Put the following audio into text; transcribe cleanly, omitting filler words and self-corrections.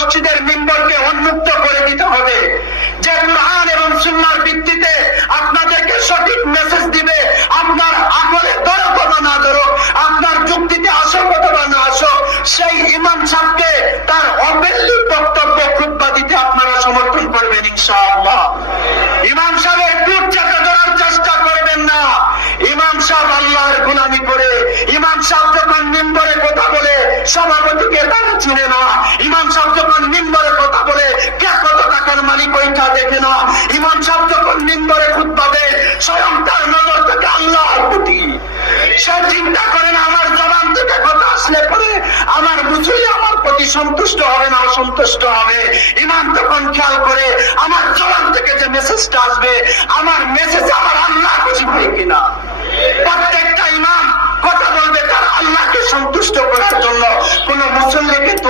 মসজিদের মিম্বরকে উন্মুক্ত করে দিতে হবে। যে কুরআন এবং সুন্নাহর ভিত্তিতে আপনাদেরকে সঠিক মেসেজ দিবে, আপনার আকলে ধরো অথবা না ধরো, আপনার যুক্তিতে আসো অথবা না আসো, সেই ইমাম সাহেবকে তার অবেল্লিক বক্তব্য খুতবা দিতে আপনারা সমর্থন করবেন ইনশাআল্লাহ। ইমাম সাহেবের টুট চাকা ধরার চেষ্টা করবেন না। ইমাম সাহেব আল্লাহর গুলামি করে, ইমাম সাহেব যখন মিম্বরে কথা বলে সভাপতিকে তারা চিনে না, ইমাম সাহেব যখন মিম্বরে কথা বলে কে কত টাকার মালিক ওইটা দেখে না, ইমাম সাহেব যখন মিম্বরে খুতবা দেয় স্বয়ং তার নজর থেকে আল্লাহর প্রতি। সে চিন্তা করে না আমার জবান থেকে কথা আসলে পরে আমার মুসল্লি আমার প্রতি সন্তুষ্ট হবে না অসন্তুষ্ট হবে। ইমাম তখন খেয়াল করে আমার জবান থেকে যে মেসেজটা আসবে, আমার মেসেজ আমার আল্লাহ খুশি হয় কিনা। প্রত্যেকটা ইমাম কথা বলবে তার আল্লাহকে সন্তুষ্ট করার জন্য, কোন মুসল্লিকে তো